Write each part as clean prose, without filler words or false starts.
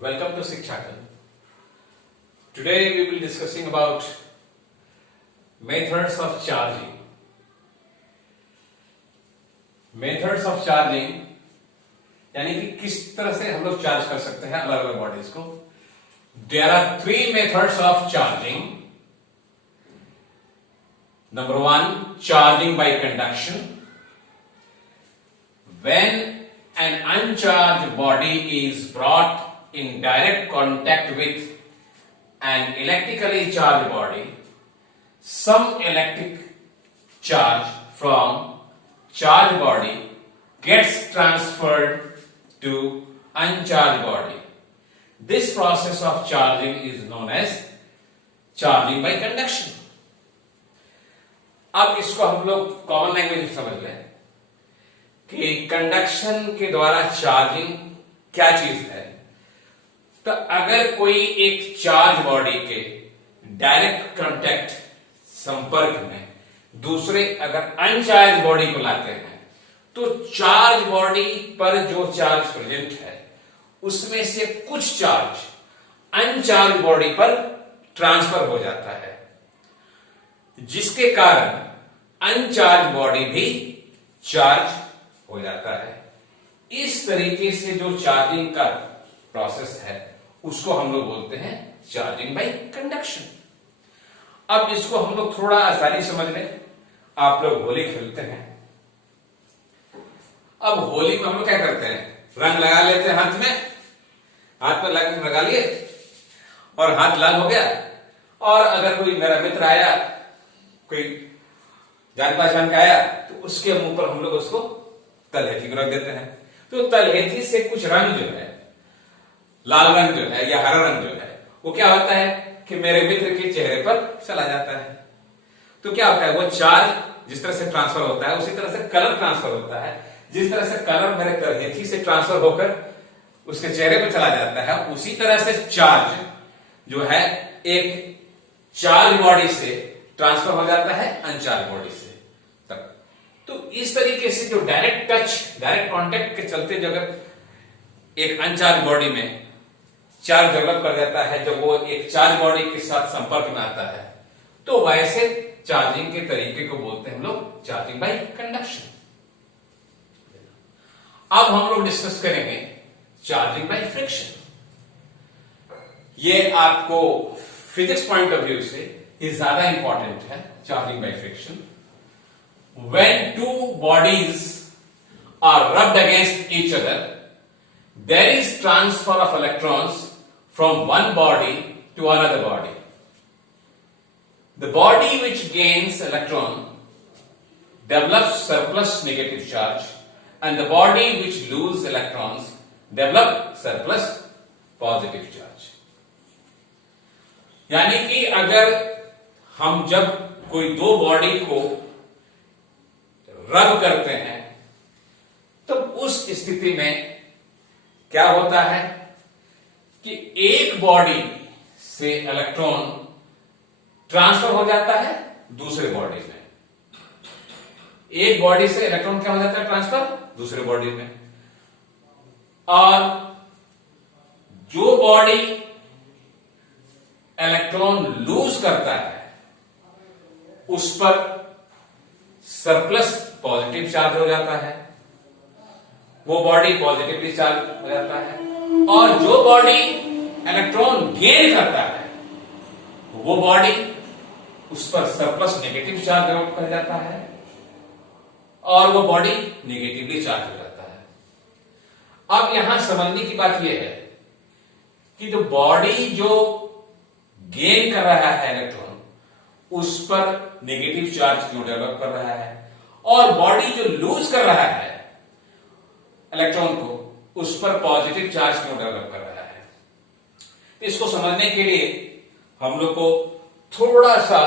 Welcome to Sikshakal. Today we will be discussing about methods of charging. Methods of charging यानी कि किस तरह से हम लोग चार्ज कर सकते हैं अलग अलग बॉडीज को. There are three methods of charging. Number one, charging by conduction. When an uncharged body is brought in direct contact with an electrically charged body, some electric charge from charged body gets transferred to uncharged body. This process of charging is known as charging by conduction. अब इसको हम लोग common language में समझ लें कि conduction के द्वारा चार्जिंग क्या चीज है. तो अगर कोई एक चार्ज बॉडी के डायरेक्ट कांटेक्ट संपर्क में दूसरे अगर अनचार्ज बॉडी को लाते हैं तो चार्ज बॉडी पर जो चार्ज प्रेजेंट है उसमें से कुछ चार्ज अनचार्ज बॉडी पर ट्रांसफर हो जाता है, जिसके कारण अनचार्ज बॉडी भी चार्ज हो जाता है. इस तरीके से जो चार्जिंग का प्रोसेस है उसको हम लोग बोलते हैं चार्जिंग बाय कंडक्शन. अब इसको हम लोग थोड़ा आसानी समझ लें. आप लोग होली खेलते हैं. अब होली में हम लोग क्या करते हैं, रंग लगा लेते हैं हाथ में. हाथ में लगा लिए और हाथ लाल हो गया. और अगर कोई मेरा मित्र आया, कोई जान पहचान का आया, तो उसके मुंह पर हम लोग उसको तलहेथी को रख देते हैं. तो तलहेथी से कुछ रंग जो है, लाल रंग जो है या हरा रंग जो है, वो क्या होता है कि मेरे मित्र के चेहरे पर चला जाता है. तो क्या होता है, वो चार्ज जिस तरह से ट्रांसफर होता है उसी तरह से कलर ट्रांसफर होता है. जिस तरह से कलर मेरे तलहेथी से ट्रांसफर होकर उसके चेहरे पर चला जाता है, उसी तरह से चार्ज जो है एक चार्ज बॉडी से ट्रांसफर हो जाता है अनचार्ज बॉडी से तक. तो इस तरीके से जो डायरेक्ट टच, डायरेक्ट कांटेक्ट के चलते जब एक अनचार्ज बॉडी में चार्ज डेवलप कर देता है, जब वो एक चार्ज बॉडी के साथ संपर्क में आता है, तो वैसे चार्जिंग के तरीके को बोलते हैं हम लोग चार्जिंग बाय कंडक्शन. अब हम लोग डिस्कस करेंगे चार्जिंग बाय फ्रिक्शन. ये आपको फिजिक्स पॉइंट ऑफ व्यू से ये ज्यादा इंपॉर्टेंट है. Charging by friction, when two bodies are rubbed against each other, there is transfer of electrons from one body to another body. The body which gains electron develops surplus negative charge, and the body which loses electrons develop surplus positive charge. यानी कि अगर हम जब कोई दो body को रब करते हैं तो उस स्थिति में क्या होता है कि एक बॉडी से इलेक्ट्रॉन ट्रांसफर हो जाता है दूसरे बॉडी में. एक बॉडी से इलेक्ट्रॉन क्या हो जाता है ट्रांसफर दूसरे बॉडी में. और जो बॉडी इलेक्ट्रॉन लूज करता है उस पर सरप्लस पॉजिटिव चार्ज हो जाता है, वो बॉडी पॉजिटिवली चार्ज हो जाता है. और जो बॉडी इलेक्ट्रॉन गेन करता है वो बॉडी उस पर सरप्लस नेगेटिव चार्ज डेवलप कर जाता है और वो बॉडी नेगेटिवली चार्ज हो जाता है. अब यहां समझने की बात यह है कि जो बॉडी जो गेन कर रहा है इलेक्ट्रॉन उस पर नेगेटिव चार्ज क्यों डेवलप कर रहा है, और बॉडी जो लूज कर रहा है इलेक्ट्रॉन को उस पर पॉजिटिव चार्ज क्यों डेवलप कर रहा है. इसको समझने के लिए हम लोग को थोड़ा सा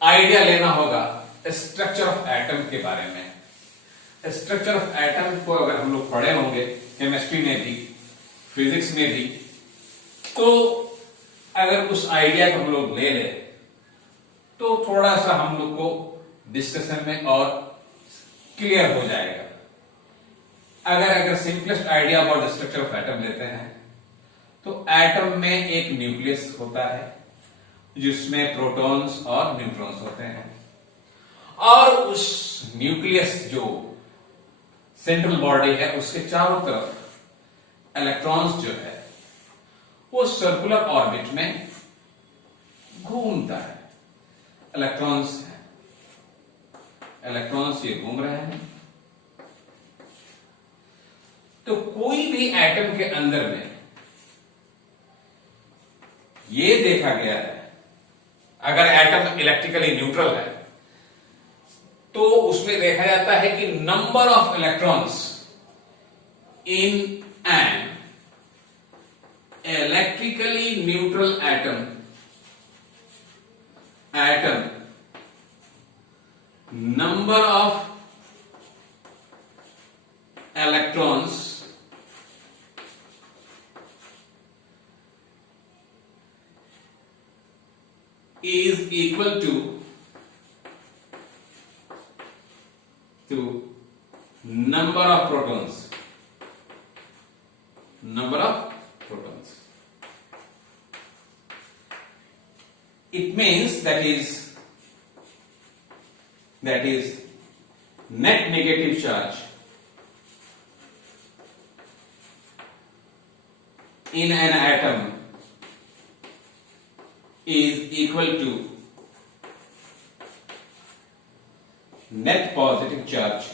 आइडिया लेना होगा स्ट्रक्चर ऑफ एटम के बारे में. स्ट्रक्चर ऑफ एटम को अगर हम लोग पढ़े होंगे केमिस्ट्री में भी, फिजिक्स में भी, तो अगर उस आइडिया को हम लोग ले लें तो थोड़ा सा हम लोग को डिस्कशन में और क्लियर हो जाएगा. अगर simplest idea about structure of atom लेते हैं तो एटम में एक न्यूक्लियस होता है जिसमें प्रोटॉन्स और न्यूट्रॉन्स होते हैं, और उस न्यूक्लियस जो सेंट्रल बॉडी है उसके चारों तरफ इलेक्ट्रॉन्स जो है वो सर्कुलर ऑर्बिट में घूमता है। इलेक्ट्रॉन्स ये घूम रहे हैं। तो कोई भी एटम के अंदर में ये देखा गया है, अगर एटम इलेक्ट्रिकली न्यूट्रल है तो उसमें देखा जाता है कि number of electrons in an electrically neutral atom number of electrons is equal to number of protons. It means that is net negative charge in an atom is equal to net positive charge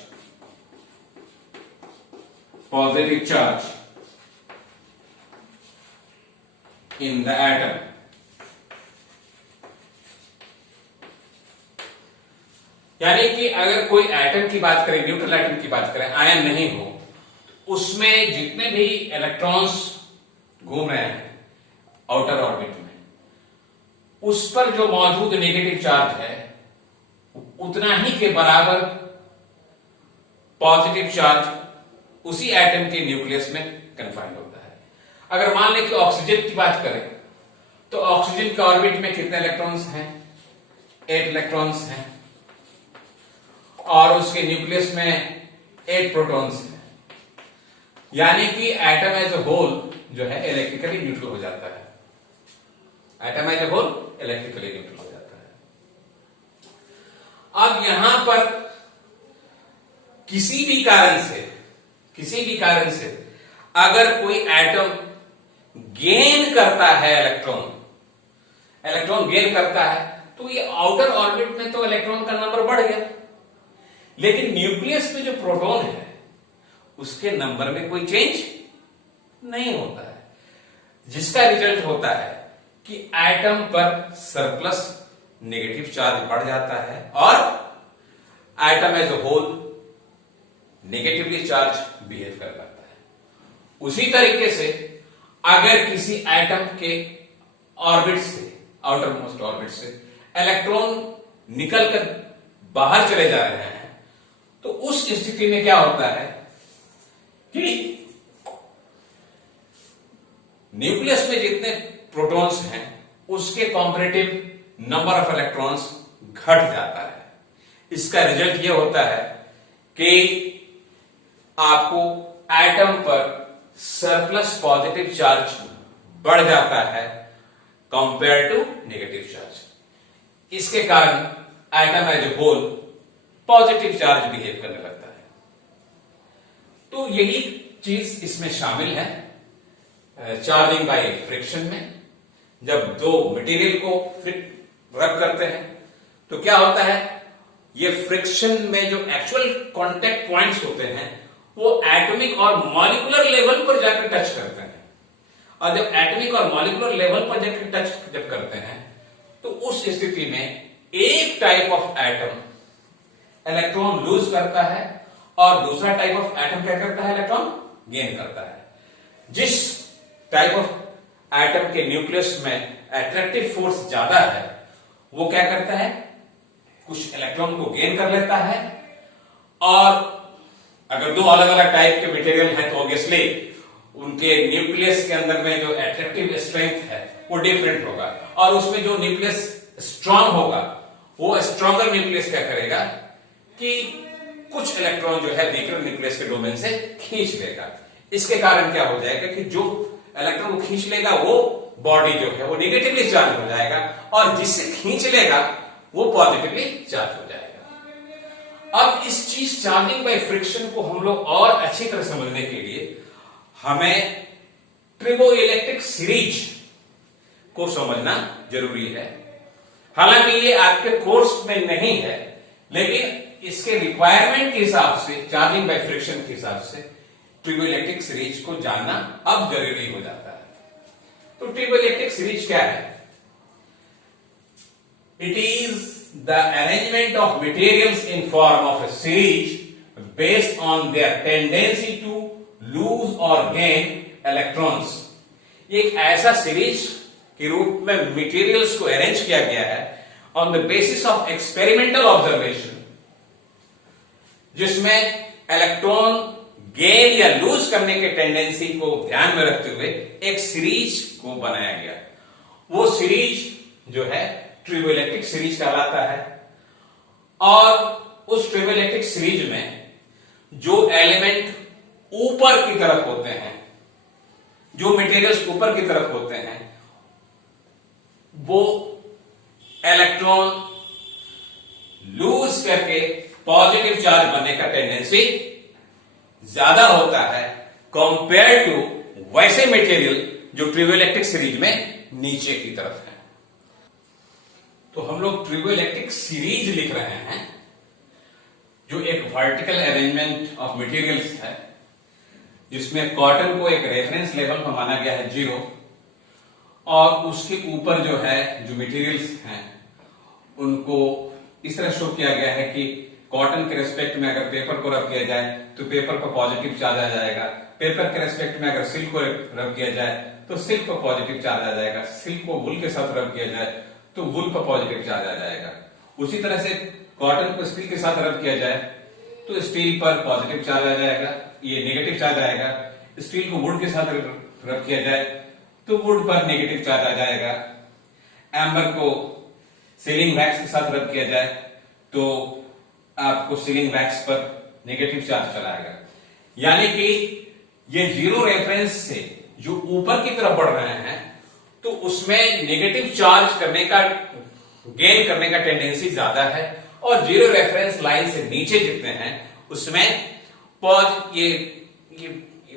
in the atom. यानी कि अगर कोई atom की बात करें, neutral atom की बात करें, आयन नहीं हो, उसमें जितने भी इलेक्ट्रॉन्स घूम रहे हैं आउटर ऑर्बिट में, उस पर जो मौजूद नेगेटिव चार्ज है उतना ही के बराबर पॉजिटिव चार्ज उसी एटम के न्यूक्लियस में कन्फाइंड होता है। अगर मान लें कि ऑक्सीजन की बात करें तो ऑक्सीजन के ऑर्बिट में कितने इलेक्ट्रॉन्स हैं? 8 इलेक्ट्रॉन्स हैं, और उसके न्यूक्लियस में 8 प्रोटॉन्स हैं। यानी कि एटम एज ए होल जो है इलेक्ट्रिकली न्यूट्रल हो जाता है। Atom as a whole electrically neutral हो जाता है। अब यहां पर किसी भी कारण से अगर कोई एटम गेन करता है, इलेक्ट्रॉन गेन करता है, तो ये आउटर ऑर्बिट में तो इलेक्ट्रॉन का नंबर बढ़ गया, लेकिन न्यूक्लियस में जो प्रोटॉन है उसके नंबर में कोई चेंज नहीं होता है, जिसका रिजल्ट होता है कि एटम पर सरप्लस नेगेटिव चार्ज बढ़ जाता है और atom as a whole negatively charge behave कर जाता है। उसी तरीके से अगर किसी एटम के ऑर्बिट से, आउटर मोस्ट ऑर्बिट से इलेक्ट्रॉन निकलकर बाहर चले जा रहे हैं, तो उस स्थिति में क्या होता है कि न्यूक्लियस में जितने प्रोटॉन्स हैं उसके कॉम्पैरेटिव नंबर ऑफ इलेक्ट्रॉन्स घट जाता है। इसका रिजल्ट यह होता है कि आपको एटम पर सरप्लस पॉजिटिव चार्ज बढ़ जाता है कंपेयर टू नेगेटिव चार्ज। इसके कारण atom as a whole positive charge behave करने लगता है। तो यही चीज इसमें शामिल है चार्जिंग बाय फ्रिक्शन में। जब दो मटेरियल को रब करते हैं तो क्या होता है, ये फ्रिक्शन में जो एक्चुअल कांटेक्ट पॉइंट्स होते हैं वो एटॉमिक और मॉलिक्यूलर लेवल पर जाकर टच करते हैं, और जब एटॉमिक और मॉलिक्यूलर लेवल पर जाकर टच जब करते हैं तो उस स्थिति में एक type of atom electron lose करता है और दूसरा टाइप ऑफ एटम क्या करता है, इलेक्ट्रॉन गेन करता है। जिस टाइप ऑफ एटम के न्यूक्लियस में एट्रैक्टिव फोर्स ज्यादा है वो क्या करता है, कुछ इलेक्ट्रॉन को गेन कर लेता है, और अगर दो अलग अलग टाइप के मटेरियल है तो ऑब्वियसली उनके न्यूक्लियस के अंदर में जो एट्रैक्टिव स्ट्रेंथ है वो डिफरेंट होगा, और उसमें जो न्यूक्लियस स्ट्रांग होगा वो स्ट्रॉन्गर न्यूक्लियस क्या करेगा कि कुछ इलेक्ट्रॉन जो है वीकर न्यूक्लियस के डोमेन से खींच लेगा। इसके कारण क्या हो जाएगा कि जो इलेक्ट्रॉन को खींच लेगा वो बॉडी जो है वो नेगेटिवली चार्ज हो जाएगा, और जिससे खींच लेगा वो पॉजिटिवली चार्ज हो जाएगा। अब इस चीज चार्जिंग बाय फ्रिक्शन को हम लोग और अच्छी तरह समझने के लिए हमें ट्रिबोइलेक्ट्रिक सीरीज को समझना जरूरी है। हालांकि ये आपके कोर्स में नहीं है, लेकिन इसके रिक्वायरमेंट के हिसाब से, चार्जिंग बाय फ्रिक्शन के हिसाब से ट्रिबोइलेक्ट्रिक सीरीज को जानना अब जरूरी हो जाता है। तो ट्रिबोइलेक्ट्रिक सीरीज क्या है? It is the arrangement of materials in form of a series based on their tendency to lose और गेन इलेक्ट्रॉन्स। एक ऐसा सीरीज के रूप में मटेरियल्स को अरेंज किया गया है on the basis of experimental observation, जिसमें इलेक्ट्रॉन गेन या लूज करने के टेंडेंसी को ध्यान में रखते हुए एक सीरीज को बनाया गया। वो सीरीज जो है ट्रिबोइलेक्ट्रिक सीरीज कहलाता है। और उस ट्रिबोइलेक्ट्रिक सीरीज में जो एलिमेंट ऊपर की तरफ होते हैं, जो मटेरियल्स ऊपर की तरफ होते हैं, वो इलेक्ट्रॉन लूज करके पॉजिटिव चार्ज बनने का टेंडेंसी ज्यादा होता है कंपेयर टू वैसे मटेरियल जो ट्रिबोइलेक्ट्रिक सीरीज में नीचे की तरफ है। तो हम लोग ट्रिबोइलेक्ट्रिक सीरीज लिख रहे हैं, जो एक वर्टिकल अरेंजमेंट ऑफ मटेरियल्स है, जिसमें कॉटन को एक रेफरेंस लेवल पर माना गया है 0, और उसके ऊपर जो है जो मटेरियल्स हैं उनको इस तरह शो किया गया है कि कॉटन के रेस्पेक्ट में अगर पेपर को रब किया जाए तो पेपर पर पॉजिटिव चार्ज आ जाएगा, पेपर के रेस्पेक्ट में अगर सिल्क को रब किया जाए तो सिल्क पर पॉजिटिव चार्ज आ जाएगा, सिल्क को वुल के साथ रब किया जाए तो वुल पर पॉजिटिव चार्ज आ जाएगा। उसी तरह से कॉटन को स्टील के साथ रब किया जाए तो स्टील पर पॉजिटिव चार्ज आ जाएगा, ये नेगेटिव चार्ज आएगा। स्टील को वुड के साथ रब किया जाए तो वुड पर नेगेटिव चार्ज आ जाएगा। एम्बर को सीलिंग वैक्स के साथ रब किया जाए तो आपको सीलिंग वैक्स पर नेगेटिव चार्ज चलाएगा। यानी कि ये 0 रेफरेंस से जो ऊपर की तरफ बढ़ रहे हैं तो उसमें नेगेटिव चार्ज करने का, गेन करने का टेंडेंसी ज्यादा है, और 0 रेफरेंस लाइन से नीचे जितने हैं उसमें ये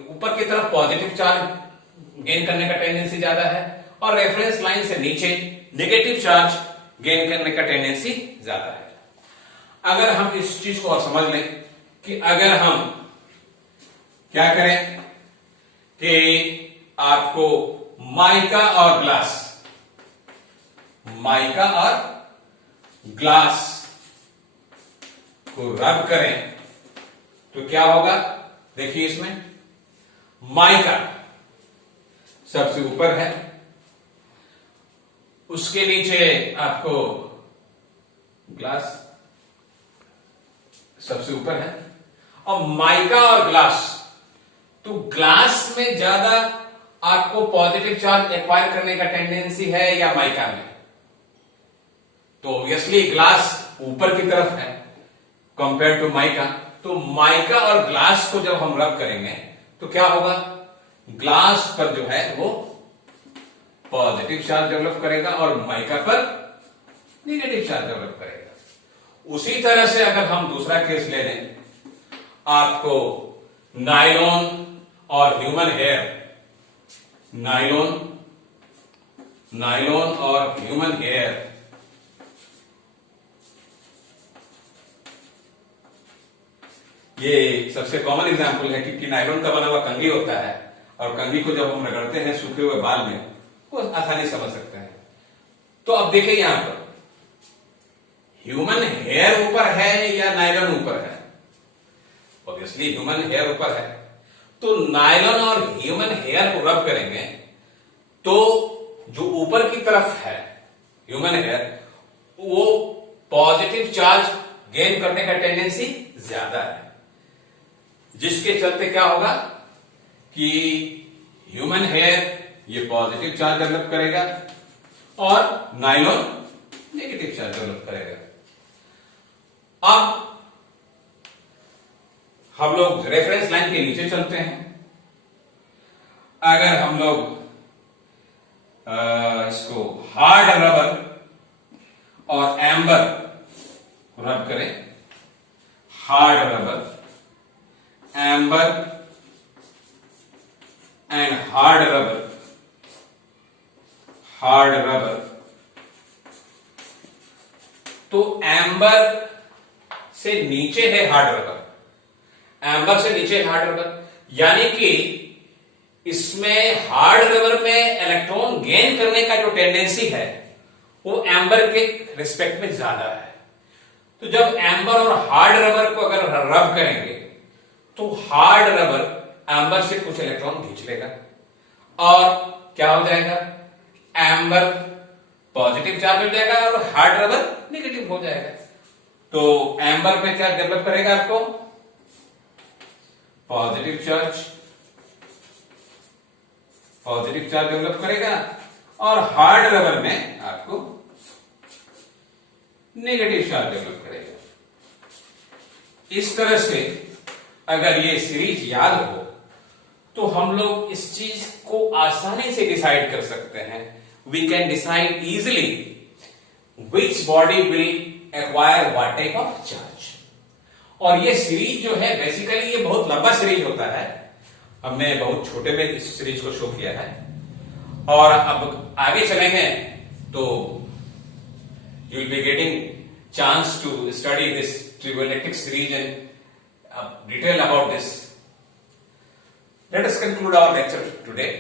ऊपर की तरफ पॉजिटिव चार्ज गेन करने का टेंडेंसी ज्यादा है, और रेफरेंस लाइन से नीचे नेगेटिव चार्ज गेन करने का टेंडेंसी ज्यादा है। अगर हम इस चीज को और समझ लें कि अगर हम क्या करें कि आपको माइका और ग्लास को रब करें तो क्या होगा? देखिए, इसमें माइका सबसे ऊपर है, उसके नीचे आपको ग्लास सबसे ऊपर है, और माइका और ग्लास, तो ग्लास में ज्यादा आपको पॉजिटिव चार्ज एक्वायर करने का टेंडेंसी है या माइका में? तो ऑब्वियसली ग्लास ऊपर की तरफ है कंपेयर टू माइका। तो माइका और ग्लास को जब हम रब करेंगे तो क्या होगा? ग्लास पर जो है वो पॉजिटिव चार्ज डेवलप करेगा और माइका पर नेगेटिव चार्ज डेवलप करेगा। उसी तरह से अगर हम दूसरा केस ले लें, आपको नायलॉन और ह्यूमन हेयर, नायलॉन और ह्यूमन हेयर, ये सबसे कॉमन एग्जांपल है कि नायलॉन का बना हुआ कंघी होता है, और कंघी को जब हम रगड़ते हैं सूखे हुए बाल में, वो आसानी समझ सकते हैं। तो अब देखिए यहां पर ह्यूमन हेयर ऊपर है या नायलॉन ऊपर है? ऑब्वियसली ह्यूमन हेयर ऊपर है। तो नायलॉन और ह्यूमन हेयर को रब करेंगे तो जो ऊपर की तरफ है ह्यूमन हेयर, वो पॉजिटिव चार्ज गेन करने का टेंडेंसी ज्यादा है, जिसके चलते क्या होगा कि ह्यूमन हेयर ये पॉजिटिव चार्ज डेवलप करेगा और नायलॉन नेगेटिव चार्ज डेवलप करेगा। अब हम लोग रेफरेंस लाइन के नीचे चलते हैं। अगर हम लोग इसको हार्ड रबर और एम्बर रब करें, hard rubber amber and hard rubber, तो एम्बर से नीचे है हार्ड रबर, एम्बर से नीचे हार्ड रबर, यानी कि इसमें हार्ड रबर में इलेक्ट्रॉन गेन करने का जो टेंडेंसी है वो एम्बर के रिस्पेक्ट में ज्यादा है। तो जब एम्बर और हार्ड रबर को अगर रब करेंगे तो हार्ड रबर एम्बर से कुछ इलेक्ट्रॉन खींच लेगा और क्या हो जाएगा, एम्बर पॉजिटिव चार्ज हो जाएगा और हार्ड रबर नेगेटिव हो जाएगा। तो एम्बर पे क्या डेवलप करेगा आपको, पॉजिटिव चार्ज डेवलप करेगा और हार्ड रबर में आपको नेगेटिव चार्ज डेवलप करेगा। इस तरह से अगर ये सीरीज याद हो तो हम लोग इस चीज को आसानी से डिसाइड कर सकते हैं। We can decide easily which body will acquire what type of charge. और ये सीरीज जो है बेसिकली ये बहुत लंबा सीरीज होता है, हमने बहुत छोटे में इस सीरीज को शो किया है और अब आगे चलेंगे तो you will be getting chance to study this trigonometric series and detail about this. Let us conclude our lecture today.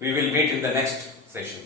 We will meet in the next session.